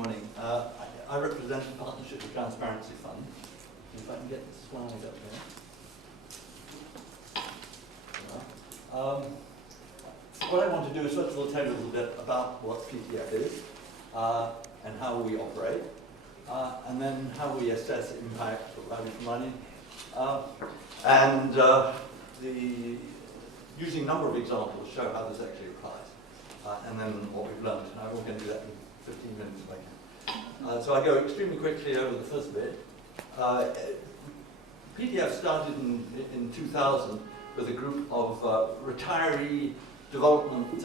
morning. I represent the Partnership for Transparency Fund. If I can get the slide up there. What I want to do is first of all tell you a little bit about what PTF is and how we operate, and then how we assess impact or value for money, and using a number of examples show how this actually applies, and then what we've learned. And I'm going to do that in 15 minutes if I can. So I go extremely quickly over the first bit. PTF started in 2000 with a group of retiree development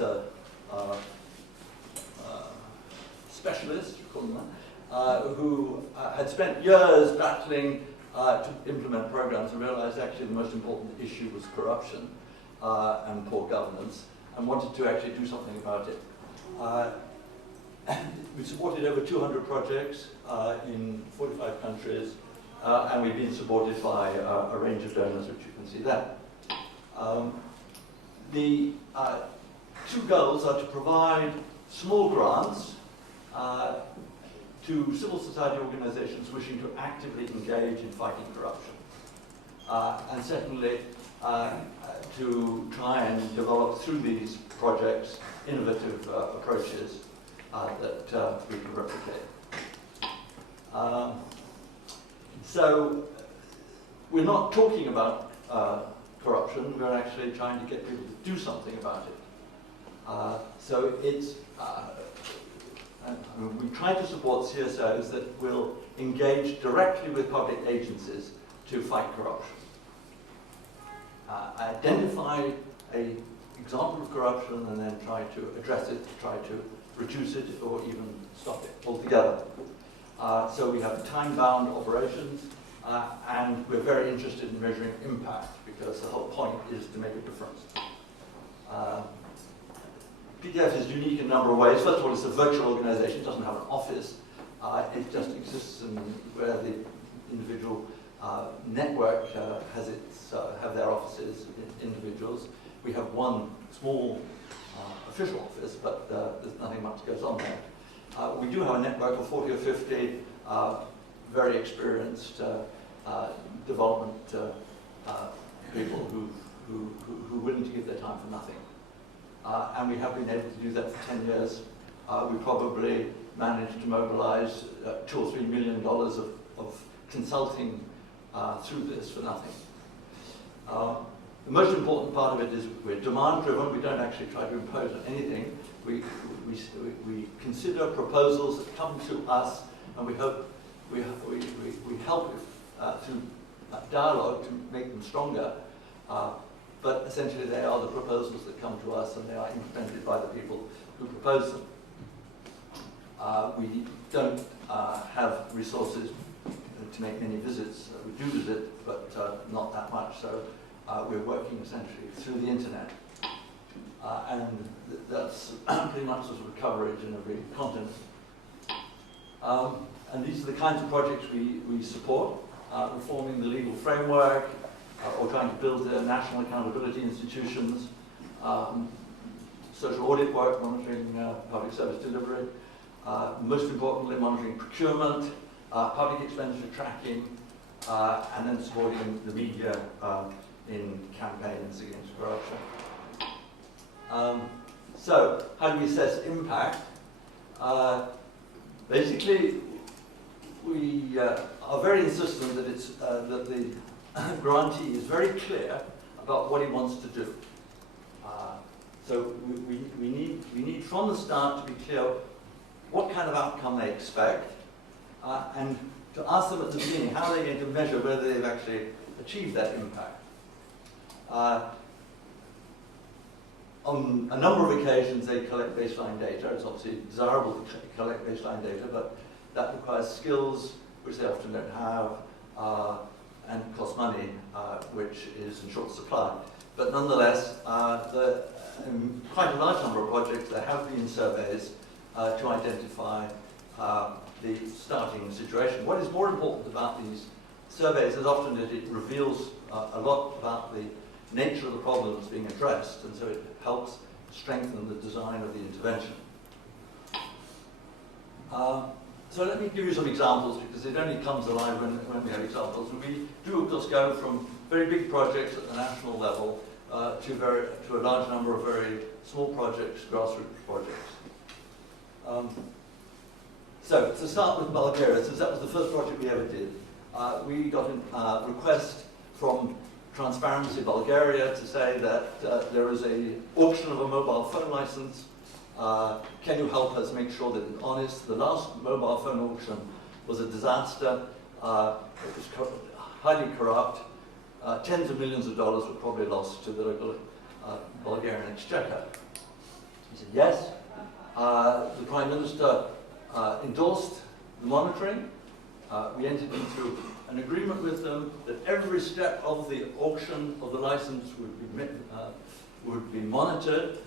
specialists, you call them that, who had spent years battling to implement programs and realized actually the most important issue was corruption and poor governance, and wanted to actually do something about it. We supported over 200 projects in 45 countries, and we've been supported by a range of donors, which you can see there. The two goals are to provide small grants to civil society organizations wishing to actively engage in fighting corruption. And secondly, to try and develop through these projects innovative approaches that we can replicate. So we're not talking about corruption, we're actually trying to get people to do something about it. So it's, we try to support CSOs that will engage directly with public agencies to fight corruption. Identify an example of corruption and then try to address it, try to reduce it or even stop it altogether. So we have time-bound operations, and we're very interested in measuring impact because the whole point is to make a difference. PTF is unique in a number of ways. First of all, it's a virtual organization. It doesn't have an office. It just exists in where the individual network has its, have their offices, individuals. We have one small official office, but there's nothing much goes on there. We do have a network of 40 or 50 very experienced development people who are willing to give their time for nothing. And we have been able to do that for 10 years. We probably managed to mobilize $2 or $3 million of consulting through this for nothing. The most important part of it is we're demand-driven. We don't actually try to impose on anything. We consider proposals that come to us, and we help through dialogue to make them stronger. But essentially, they are the proposals that come to us, and they are implemented by the people who propose them. We don't have resources to make many visits. We do visit, but not that much. So we're working essentially through the internet. And that's pretty much sort of coverage in every continent. And these are the kinds of projects we support, reforming the legal framework, or trying to build national accountability institutions, social audit work, monitoring public service delivery, most importantly, monitoring procurement, public expenditure tracking, and then supporting the media in campaigns against corruption. So, how do we assess impact? Basically, we are very insistent that it's that the grantee is very clear about what he wants to do. So we need from the start to be clear what kind of outcome they expect, and to ask them at the beginning how they're going to measure whether they've actually achieved that impact. On a number of occasions, they collect baseline data. It's obviously desirable to collect baseline data, but that requires skills which they often don't have, and costs money, which is in short supply. But nonetheless, in quite a large number of projects, there have been surveys to identify the starting situation. What is more important about these surveys is often that it reveals a lot about the nature of the problems being addressed, and so it helps strengthen the design of the intervention. So let me give you some examples, because it only comes alive when we have examples. And we do, of course, go from very big projects at the national level to a large number of very small projects, grassroots projects. So to start with Bulgaria, since that was the first project we ever did, we got a request from Transparency Bulgaria to say that there is an auction of a mobile phone license. Can you help us make sure that it's honest? The last mobile phone auction was a disaster. It was highly corrupt. Tens of millions of dollars were probably lost to the local Bulgarian exchequer. He said yes. The Prime Minister endorsed the monitoring. We entered into an agreement with them that every step of the auction of the license would be monitored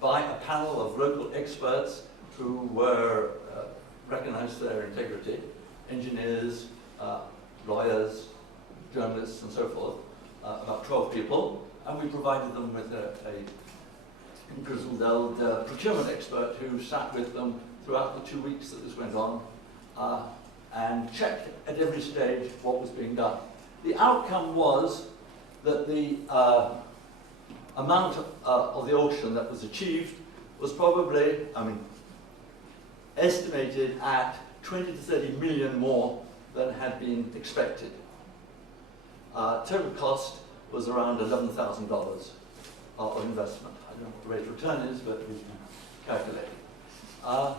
by a panel of local experts who were recognized for their integrity, engineers, lawyers, journalists, and so forth, about 12 people, and we provided them with a grizzled old procurement expert who sat with them throughout the 2 weeks that this went on, and checked at every stage what was being done. The outcome was that the amount of the auction that was achieved was probably, estimated at 20 to 30 million more than had been expected. Total cost was around $11,000 of investment. I don't know what the rate of return is, but we can calculate it.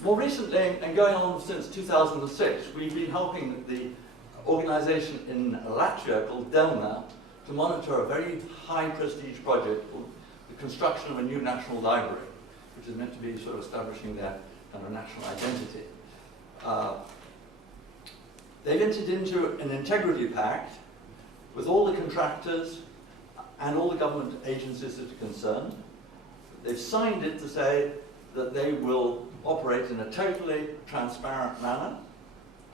More recently, and going on since 2006, we've been helping the organization in Latvia called Delna to monitor a very high prestige project called the construction of a new national library, which is meant to be sort of establishing their kind of national identity. They've entered into an integrity pact with all the contractors and all the government agencies that are concerned. They've signed it to say that they will operate in a totally transparent manner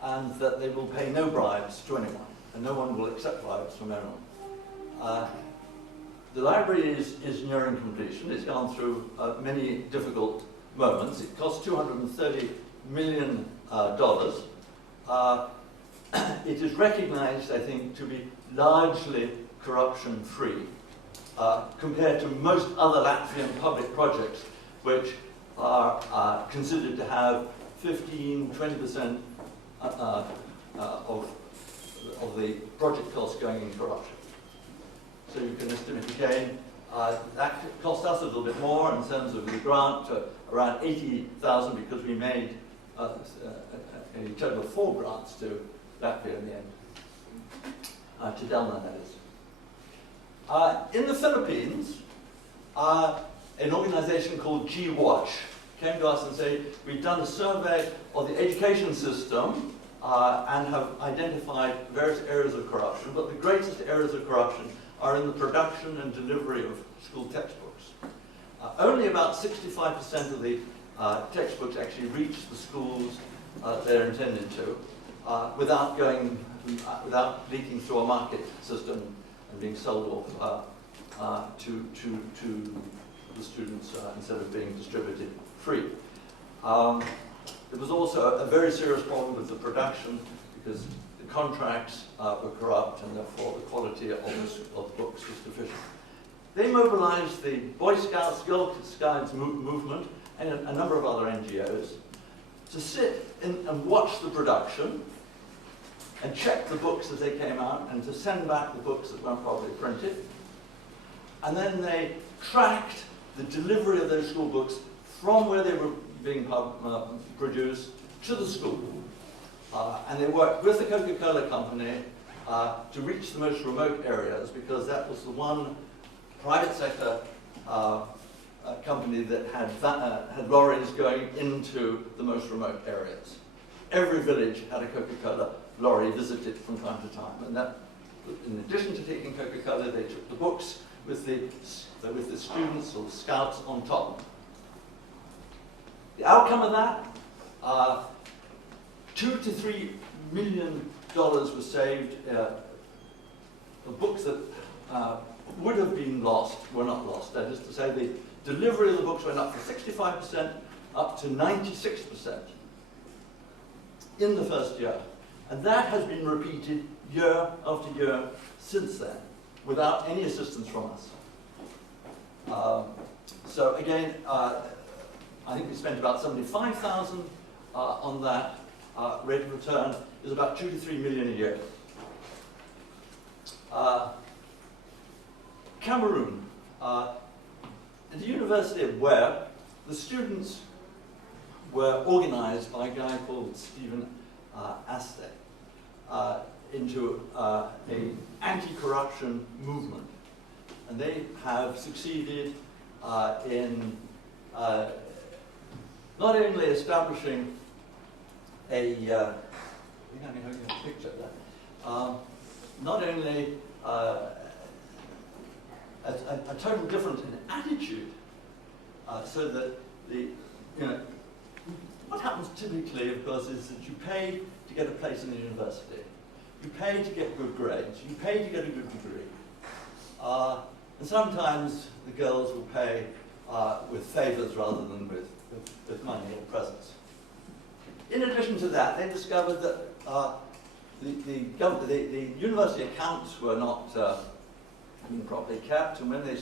and that they will pay no bribes to anyone, and no one will accept bribes from anyone. The library is nearing completion. It's gone through many difficult moments. It cost $230 million. It is recognized, I think, to be largely corruption-free compared to most other Latvian public projects, which are considered to have 15–20% of the project costs going in corruption. So you can estimate again, that cost us a little bit more in terms of the grant, around 80,000, because we made a total of 4 grants to Latvia in the end, to Delna, that is. In the Philippines, an organization called G-Watch came to us and said, we've done a survey of the education system and have identified various areas of corruption, but the greatest areas of corruption are in the production and delivery of school textbooks. Only about 65% of the textbooks actually reach the schools they're intended to, without leaking through a market system and being sold off to the students instead of being distributed free. There was also a very serious problem with the production because the contracts were corrupt and therefore the quality of the books was deficient. They mobilized the Boy Scouts, Girl Scouts movement and a number of other NGOs to sit and watch the production and check the books as they came out and to send back the books that weren't properly printed. And then they tracked the delivery of those school books from where they were being produced to the school. And they worked with the Coca-Cola company to reach the most remote areas, because that was the one private sector company that had lorries going into the most remote areas. Every village had a Coca-Cola lorry visited from time to time. And that, in addition to taking Coca-Cola, they took the books with the students or scouts on top. The outcome of that, $2 to $3 million was saved. The books that would have been lost were not lost. That is to say, the delivery of the books went up from 65% up to 96%. in the first year. And that has been repeated year after year since then, without any assistance from us. So again, I think we spent about 75,000 on that. Rate of return is about 2 to 3 million a year. Cameroon. At the University of Ware, the students were organized by a guy called Stephen Aste into an anti-corruption movement. And they have succeeded in not only establishing a picture there, not only a total difference in attitude, so that what happens typically, of course, is that you pay to get a place in the university, you pay to get good grades, you pay to get a good degree, and sometimes the girls will pay with favors rather than with money or presents. In addition to that, they discovered that the university accounts were not properly kept, and when they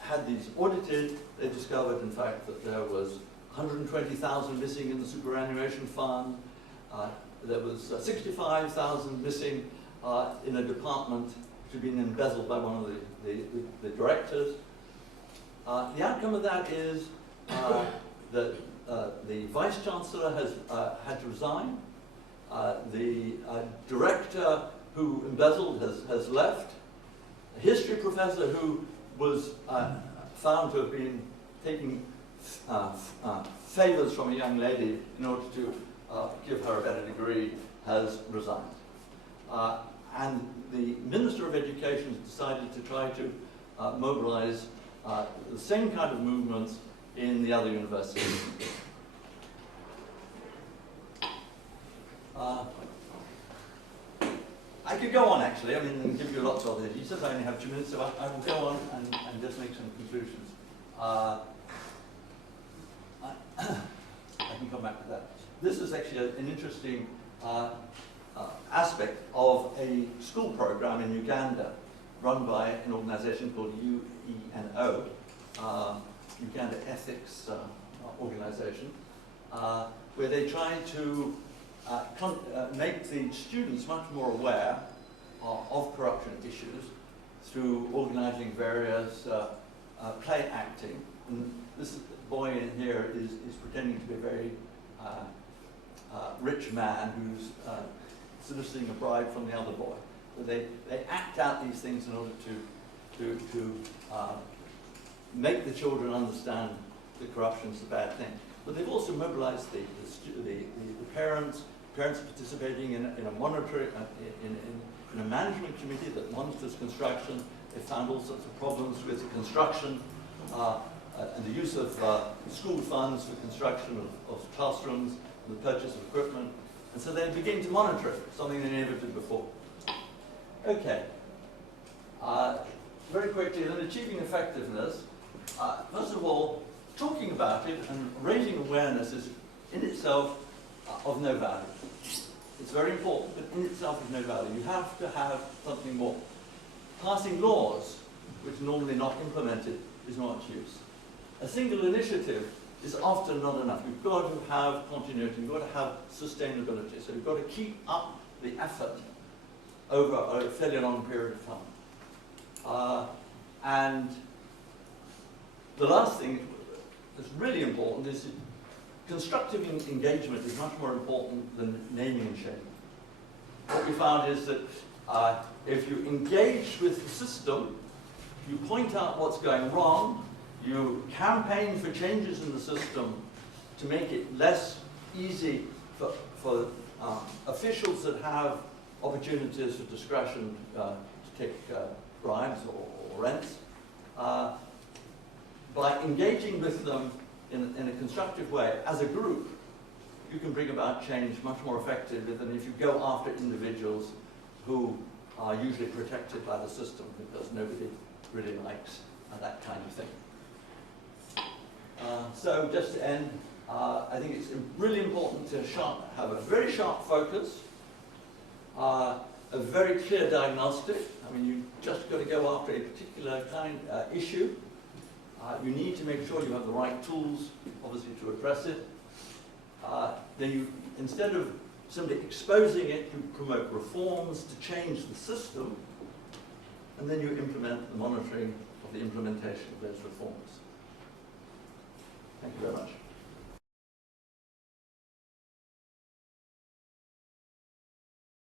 had these audited, they discovered, in fact, that there was 120,000 missing in the superannuation fund. There was 65,000 missing in a department which had been embezzled by one of the directors. The outcome of that is that the vice-chancellor has had to resign. The director who embezzled has left. A history professor who was found to have been taking favors from a young lady in order to give her a better degree has resigned. And the Minister of Education has decided to try to mobilize the same kind of movements in the other universities. I could go on, actually, and give you lots of it. He says I only have 2 minutes, so I will go on and just make some conclusions. I can come back to that. This is actually an interesting aspect of a school program in Uganda run by an organization called UENO, Uganda Ethics Organization, where they try to make the students much more aware of corruption issues through organizing various play acting. And this boy in here is pretending to be a very rich man who's soliciting a bribe from the other boy. So they act out these things in order to make the children understand that corruption is a bad thing. But they've also mobilized the parents. Parents participating in a monitoring, in a management committee that monitors construction. They found all sorts of problems with construction and the use of school funds for construction of classrooms and the purchase of equipment. And so they begin to monitor it, something they never did before. Okay. Very quickly, then achieving effectiveness. First of all, talking about it and raising awareness is in itself of no value. It's very important, but in itself of no value. You have to have something more. Passing laws, which are normally not implemented, is not use. A single initiative is often not enough. You've got to have continuity. You've got to have sustainability. So you've got to keep up the effort over a fairly long period of time. And the last thing that's really important is constructive engagement is much more important than naming and shaming. What we found is that if you engage with the system, you point out what's going wrong, you campaign for changes in the system to make it less easy for officials that have opportunities for discretion to take bribes or rents. By engaging with them in a constructive way, as a group, you can bring about change much more effectively than if you go after individuals who are usually protected by the system, because nobody really likes that kind of thing. So just to end, I think it's really important to have a very sharp focus, a very clear diagnostic. I mean, you just got to go after a particular kind issue. You need to make sure you have the right tools, obviously, to address it. Then you, instead of simply exposing it, you promote reforms to change the system, and then you implement the monitoring of the implementation of those reforms. Thank you very much.